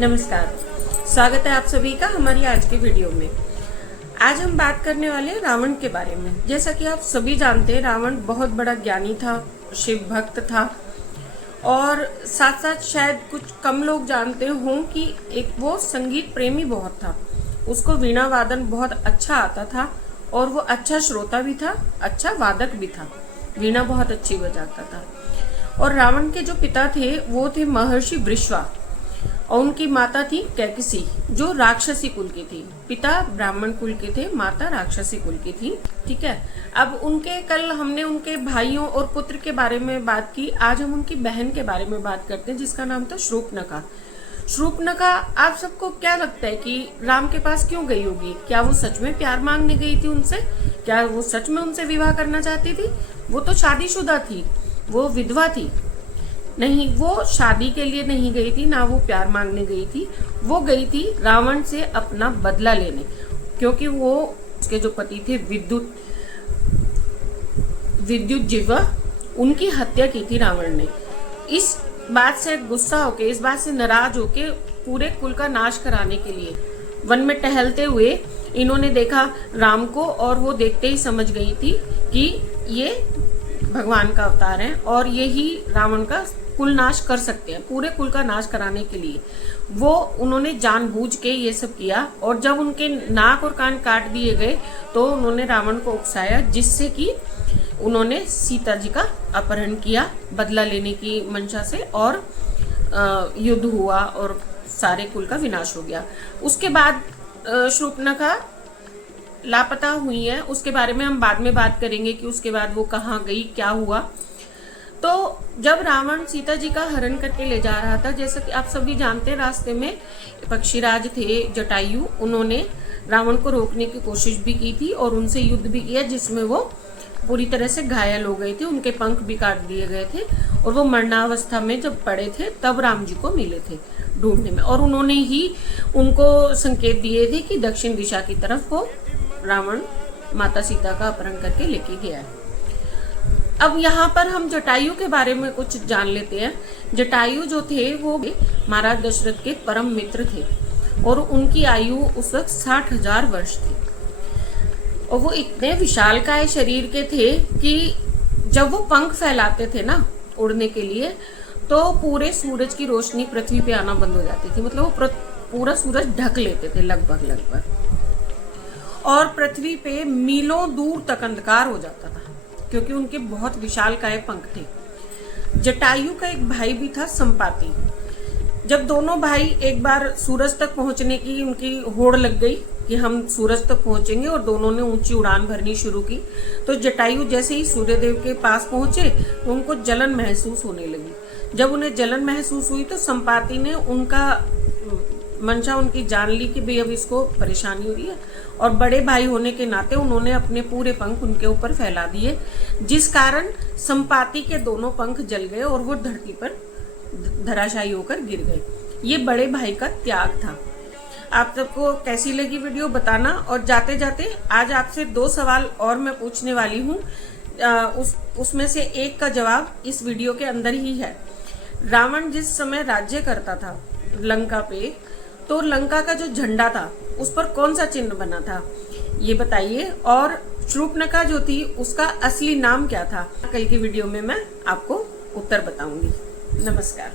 नमस्कार, स्वागत है आप सभी का हमारी आज की वीडियो में। आज हम बात करने वाले हैं रावण के बारे में। जैसा कि आप सभी जानते हैं, रावण बहुत बड़ा ज्ञानी था, शिव भक्त था और साथ साथ शायद कुछ कम लोग जानते हों कि एक वो संगीत प्रेमी बहुत था। उसको वीणा वादन बहुत अच्छा आता था और वो अच्छा श्रोता भी था, अच्छा वादक भी था, वीणा बहुत अच्छी बजाता था। और रावण के जो पिता थे वो थे महर्षि वृषवा और उनकी माता थी कैकसी, जो राक्षसी कुल की थी। पिता ब्राह्मण कुल के थे, माता राक्षसी कुल की थी। ठीक है, अब कल हमने उनके भाइयों और पुत्र के बारे में बात की। आज हम उनकी बहन के बारे में बात करते हैं, जिसका नाम था शूर्पणखा। शूर्पणखा, आप सबको क्या लगता है कि राम के पास क्यों गई होगी? क्या वो सच में प्यार मांगने गई थी उनसे? क्या वो सच में उनसे विवाह करना चाहती थी? वो तो शादीशुदा थी, वो विधवा थी। नहीं, वो शादी के लिए नहीं गई थी, ना वो प्यार मांगने गई थी। वो गई थी रावण से अपना बदला लेने, क्योंकि वो उसके जो पति थे विद्युज्जिह्वा, उनकी हत्या की थी रावण ने। इस बात से गुस्सा होके, इस बात से नाराज होके पूरे कुल का नाश कराने के लिए वन में टहलते हुए इन्होंने देखा राम को, और वो देखते ही समझ गई थी कि ये भगवान का अवतार है और यही रावण का कुल नाश कर सकते हैं। पूरे कुल का नाश कराने के लिए वो उन्होंने जानबूझ के ये सब किया। और जब उनके नाक और कान काट दिए गए तो उन्होंने रावण को उकसाया, जिससे कि उन्होंने सीता जी का अपहरण किया बदला लेने की मंशा से, और युद्ध हुआ और सारे कुल का विनाश हो गया। उसके बाद शूर्पणखा लापता हुई है। उसके बारे में हम बाद में बात करेंगे कि उसके बाद वो कहाँ गई, क्या हुआ। तो जब रावण सीता जी का हरण करके ले जा रहा था, जैसा कि आप सभी जानते हैं, रास्ते में पक्षीराज थे जटायु, उन्होंने रावण को रोकने की कोशिश भी की थी और उनसे युद्ध भी किया, जिसमें वो पूरी तरह से घायल हो गए थे। उनके पंख भी काट दिए गए थे और वो मरणावस्था में जब पड़े थे तब राम जी को मिले थे ढूंढने में, और उन्होंने ही उनको संकेत दिए थे कि दक्षिण दिशा की तरफ वो रावण माता सीता का अपहरण करके लेके गया है। अब यहाँ पर हम जटायु के बारे में कुछ जान लेते हैं। जटायु जो थे वो महाराज दशरथ के परम मित्र थे और उनकी आयु उस वक्त 60,000 वर्ष थी। और वो इतने विशालकाय शरीर के थे कि जब वो पंख फैलाते थे ना उड़ने के लिए, तो पूरे सूरज की रोशनी पृथ्वी पे आना बंद हो जाती थी। मतलब वो पूरा सूरज ढक लेते थे लगभग, और पृथ्वी पे मीलों दूर तक अंधकार हो जाता था, क्योंकि उनके बहुत विशालकाय पंख थे। जटायु का एक भाई भी था, संपाति। जब दोनों भाई एक बार सूरज तक पहुंचने की उनकी होड़ लग गई कि हम सूरज तक पहुंचेंगे, और दोनों ने ऊंची उड़ान भरनी शुरू की, तो जटायु जैसे ही सूर्यदेव के पास पहुंचे तो उनको जलन महसूस होने लगी। जब उन्हें जलन महसूस हुई तो संपाति ने उनका मंशा उनकी जान ली कि भाई अब इसको परेशानी हो रही है, और बड़े भाई होने के नाते उन्होंने अपने पूरे पंख उनके ऊपर फैला दिए, जिस कारण संपाति के दोनों पंख जल गए और वो धरती पर धराशायी होकर गिर गए। ये बड़े भाई का त्याग था। आप सबको कैसी लगी वीडियो बताना। और जाते जाते आज आपसे 2 सवाल और मैं पूछने वाली हूँ, उसमें से एक का जवाब इस वीडियो के अंदर ही है। रावण जिस समय राज्य करता था लंका पे, तो लंका का जो झंडा था उस पर कौन सा चिन्ह बना था, ये बताइए। और शूर्पणखा जो थी उसका असली नाम क्या था? कल की वीडियो में मैं आपको उत्तर बताऊंगी। नमस्कार।